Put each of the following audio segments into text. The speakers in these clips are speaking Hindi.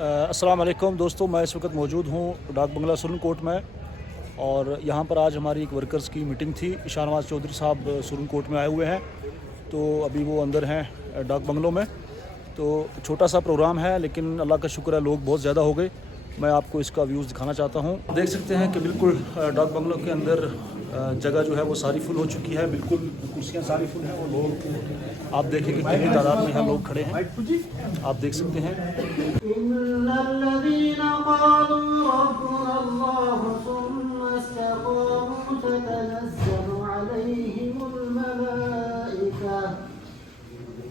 अस्सलाम वालेकुम दोस्तों, मैं इस वक्त मौजूद हूँ डाक बंगला सुरन कोट में। और यहाँ पर आज हमारी एक वर्कर्स की मीटिंग थी। शाहनवाज चौधरी साहब सुरन कोट में आए हुए हैं, तो अभी वो अंदर हैं डाक बंगलों में। तो छोटा सा प्रोग्राम है, लेकिन अल्लाह का शुक्र है लोग बहुत ज़्यादा हो गए। मैं आपको इसका व्यूज़ दिखाना चाहता हूँ। देख सकते हैं कि बिल्कुल डाक बंगलों के अंदर जगह जो है वो सारी फुल हो चुकी है। बिल्कुल कुर्सियाँ सारी फुल हैं और लोग आप देखें कि कितनी तादाद में यहाँ लोग खड़े हैं, आप देख सकते हैं।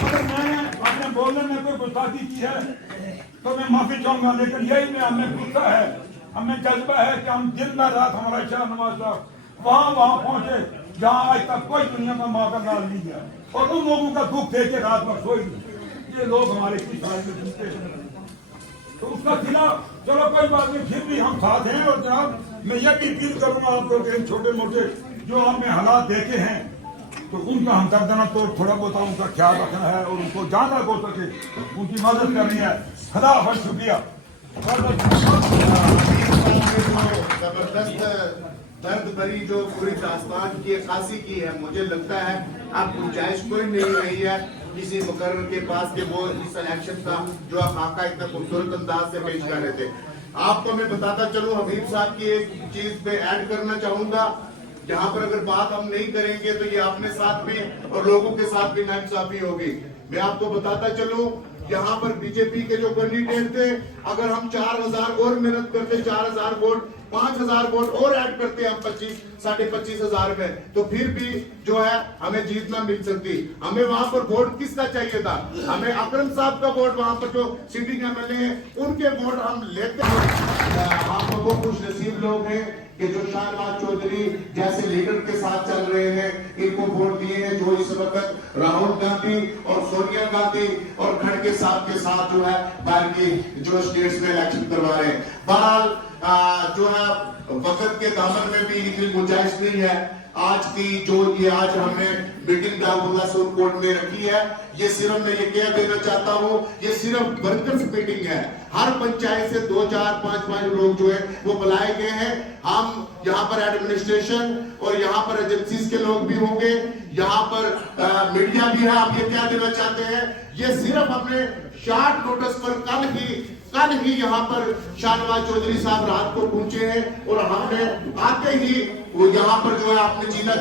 अगर मैंने अपने बोलने में कोई गुस्ताखी की है तो मैं माफी चाहूंगा, लेकिन यही में हमें गुस्सा है, हमें जज्बा है कि हम दिन रात हमारा शाहनवाज साहब वहाँ पहुंचे जहाँ आज तक कोई दुनिया का मौका ना नहीं गया, और उन लोगों का दुख देखे रात भर सोई नहीं। ये लोग हमारे किस हाल में जीते हैं, तो उसका खिलाफ चलो कोई बात नहीं, फिर भी हम साथ हैं। और जनाब मैं ये भी अपील करूंगा आप लोग, छोटे मोटे जो आपने हालात देखे हैं तो उनका हमदर्दना तो थोड़ा बहुत उनका ख्याल रखना है और उनको ज्यादा हो सके उनकी मदद करनी है। खुदा हाफिज़, शुक्रिया। जबरदस्त दर्द भरी जो पूरी दास्तान की खासी की है, मुझे लगता है अब गुंजाइश कोई नहीं रही है किसी मुकर्रर के पास कि वो इस इलेक्शन का जो खाका इतना खूबसूरत अंदाज से पेश कर रहे थे। आपको मैं बताता चलूं, हबीब साहब की एक चीज पे ऐड करना चाहूंगा, जहां पर अगर बात हम नहीं करेंगे तो ये अपने साथ भी और लोगों के साथ भी नाइंसाफी होगी। मैं आपको बताता चलूं, यहाँ पर बीजेपी के जो कैंडिडेट थे, अगर हम 4000 और मेहनत करते, 4000 वोट 5000 वोट और ऐड करते हम 25,000 में, तो फिर भी जो है हमें जीत ना मिल सकती। हमें वहां पर वोट किसका चाहिए था? हमें अकरम साहब का वोट, वहां पर जो सिटिंग एमएलए हैं उनके वोट हम लेते हैं। आप लोगों खुश नसीब लोग हैं कि जो शाहनवाज चौधरी जैसे लीडर के साथ चल रहे हैं, इनको वोट दिए हैं, जो इस वक्त राहुल गांधी और सोनिया गांधी और खड़गे साहब के साथ जो है बाकी जो स्टेट्स में इलेक्शन करवा रहे हैं। बहरहाल जो है वक्त के दामन में भी इतनी गुंजाइश नहीं है। आज की जो ये आज हमने मीटिंग डाक बंगला सुरन कोट में रखी है, ये सिर्फ मैं ये कह देना चाहता हूँ, ये सिर्फ वर्कर्स मीटिंग है। हर पंचायत से 2, 4, 5 लोग जो है वो बुलाए गए हैं। हम यहाँ पर एडमिनिस्ट्रेशन और यहाँ पर एजेंसीज के लोग भी होंगे, यहाँ पर मीडिया भी है। आप ये क्या देना चाहते हैं, ये सिर्फ अपने शॉर्ट नोटिस पर कल ही यहाँ पर शाहनवाज चौधरी साहब रात को पहुंचे हैं और हमने आते ही वो यहाँ पर जो है आपने जीता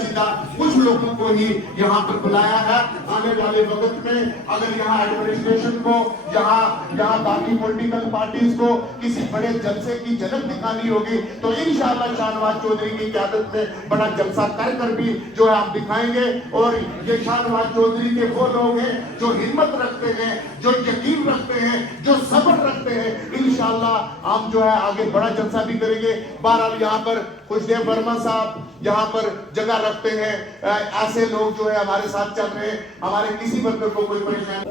कुछ लोगों को ही यहाँ पर बुलाया है। आने वाले वक्त में अगर यहाँ एडमिनिस्ट्रेशन को, यहाँ बाकी पॉलिटिकल पार्टीज को किसी बड़े जलसे की झलक दिखानी होगी तो इंशाअल्लाह शाहनवाज चौधरी की क़यादत में बड़ा जलसा कर भी जो है आप दिखाएंगे। और ये शाहनवाज चौधरी के वो लोग हैं जो हिम्मत रखते हैं, जो यकीन रखते हैं, जो सब्र रखते हैं। इंशाअल्लाह हम जो है आगे बड़ा जलसा भी करेंगे। बहरहाल यहाँ पर खुशदेव वर्मा साहब यहाँ पर जगह रखते हैं, ऐसे लोग जो है हमारे साथ चल रहे हैं, हमारे किसी वर्कर को कोई परेशानी।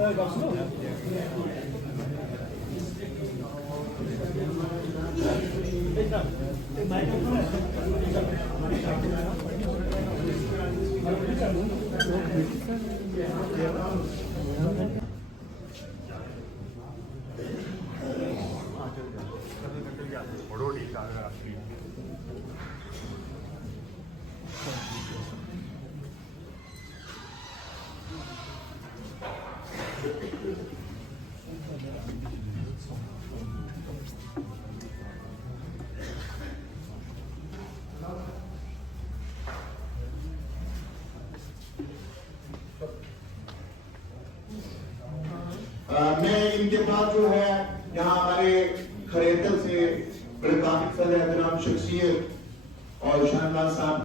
मैं इनके बाद जो है यहाँ हमारे खरेतल से बड़े काफी एहतराम शख्सियत और शाहनवाज साहब